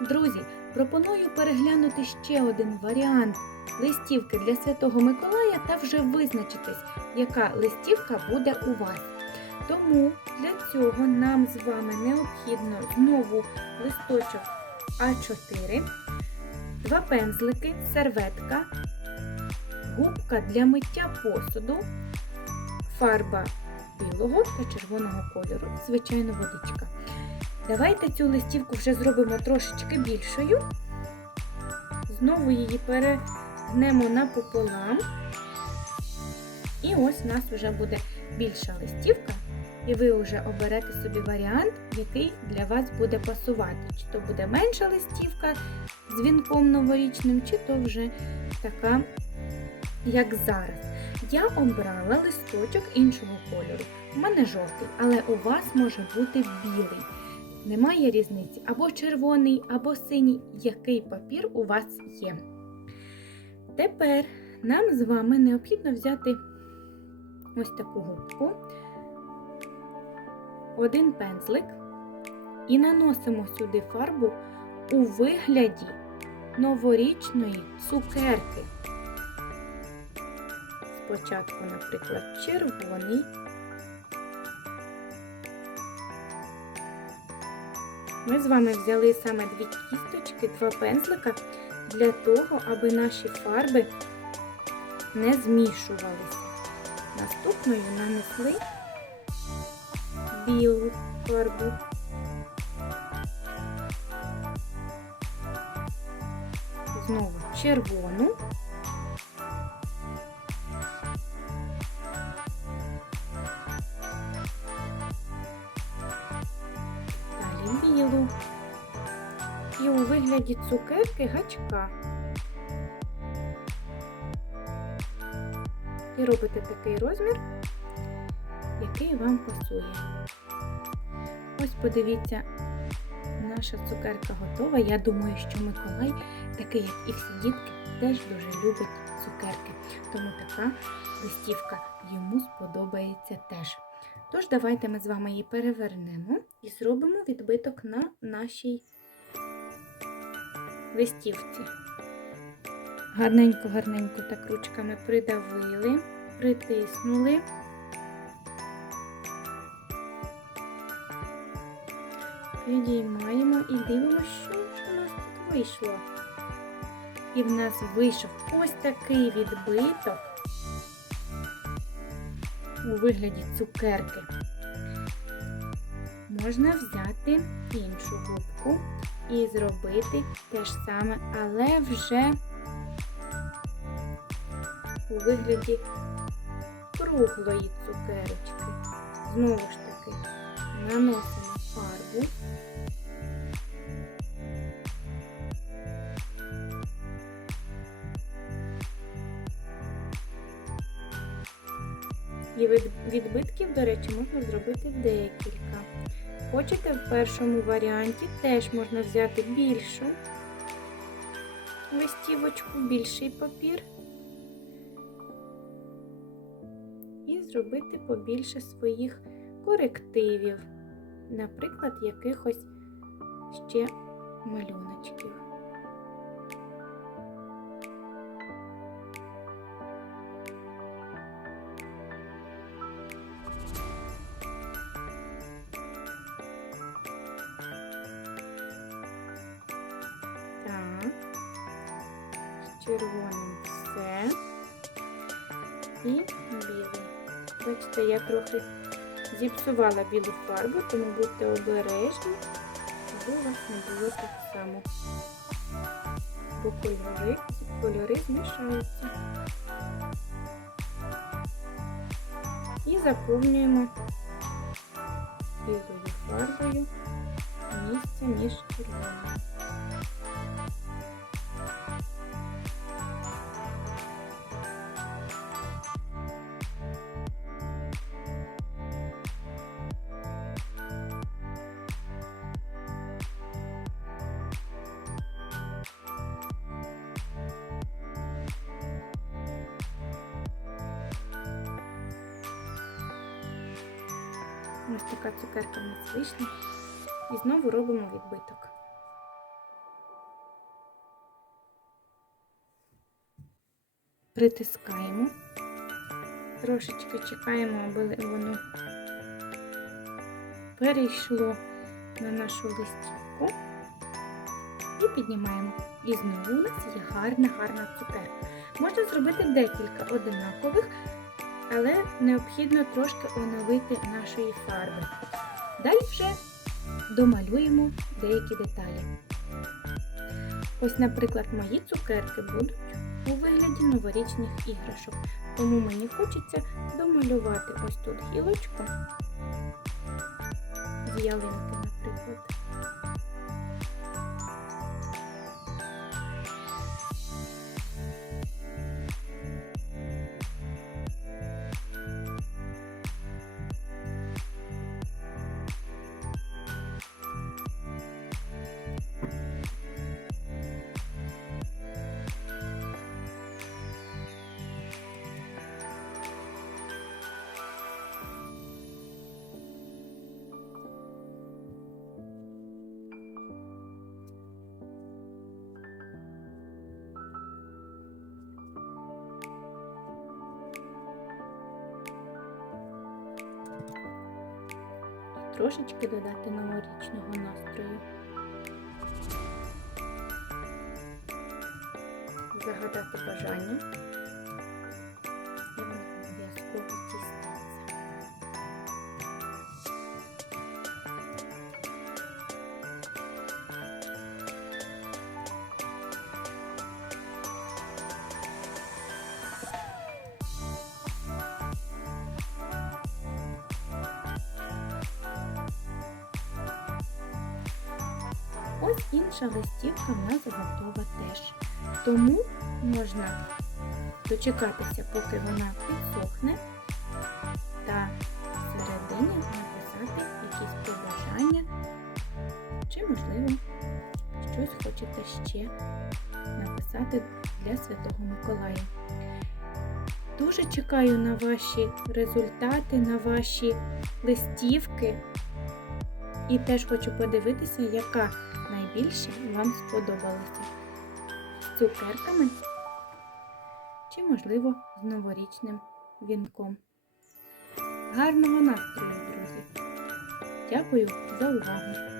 Друзі, пропоную переглянути ще один варіант листівки для Святого Миколая та вже визначитись, яка листівка буде у вас. Тому для цього нам з вами необхідно знову листочок А4, два пензлики, серветка, губка для миття посуду, фарба білого та червоного кольору, звичайно, водичка. Давайте цю листівку вже зробимо трошечки більшою. Знову її перегнемо напополам. І ось у нас вже буде більша листівка. І ви вже оберете собі варіант, який для вас буде пасувати. Чи то буде менша листівка з вінком новорічним, чи то вже така, як зараз. Я обрала листочок іншого кольору. У мене жовтий, але у вас може бути білий. Немає різниці або червоний, або синій, який папір у вас є. Тепер нам з вами необхідно взяти ось таку губку, один пензлик і наносимо сюди фарбу у вигляді новорічної цукерки. Спочатку, наприклад, червоний. Ми з вами взяли саме дві кісточки, два пензлика для того, аби наші фарби не змішувалися. Наступною нанесли білу фарбу. Знову червону. Білу. І у вигляді цукерки гачка. І робите такий розмір, який вам пасує. Ось подивіться, наша цукерка готова. Я думаю, що Миколай, такий, як і всі дітки, теж дуже любить цукерки. Тому така листівка йому сподобається теж. Тож, давайте ми з вами її перевернемо і зробимо відбиток на нашій листівці. Гарненько-гарненько так ручками придавили, притиснули. Підіймаємо і дивимося, що ж у нас тут вийшло. І в нас вийшов ось такий відбиток у вигляді цукерки. Можна взяти іншу губку і зробити те ж саме, але вже у вигляді круглої цукерочки. Знову ж таки, наносимо фарбу. Відбитків, до речі, можна зробити декілька. Хочете в першому варіанті теж можна взяти більшу листівочку, більший папір і зробити побільше своїх корективів, наприклад, якихось ще малюночків. Червоним все. І білий. Бачите, я трохи зіпсувала білу фарбу, тому будьте обережні, щоб у вас не було так само. Бо кольори, кольори змішаються. І заповнюємо білою фарбою місце між червоним. Ось така цукерка в нас вийшла. І знову робимо відбиток. Притискаємо, трошечки чекаємо, аби воно перейшло на нашу листівку і піднімаємо. І знову у нас є гарна-гарна цукерка. Можна зробити декілька одинакових але необхідно трошки оновити нашої фарби. Далі вже домалюємо деякі деталі. Ось, наприклад, мої цукерки будуть у вигляді новорічних іграшок. Тому мені хочеться домалювати ось тут гілочку з ялинки, наприклад. Трошечки додати новорічного настрою. Загадати бажання. Ось інша листівка в нас готова теж. Тому можна дочекатися, поки вона підсохне, та всередині написати якісь побажання, чи, можливо, щось хочете ще написати для Святого Миколая. Дуже чекаю на ваші результати, на ваші листівки. І теж хочу подивитися, яка найбільше вам сподобалося? З цукерками чи, можливо, з новорічним вінком. Гарного настрою, друзі! Дякую за увагу!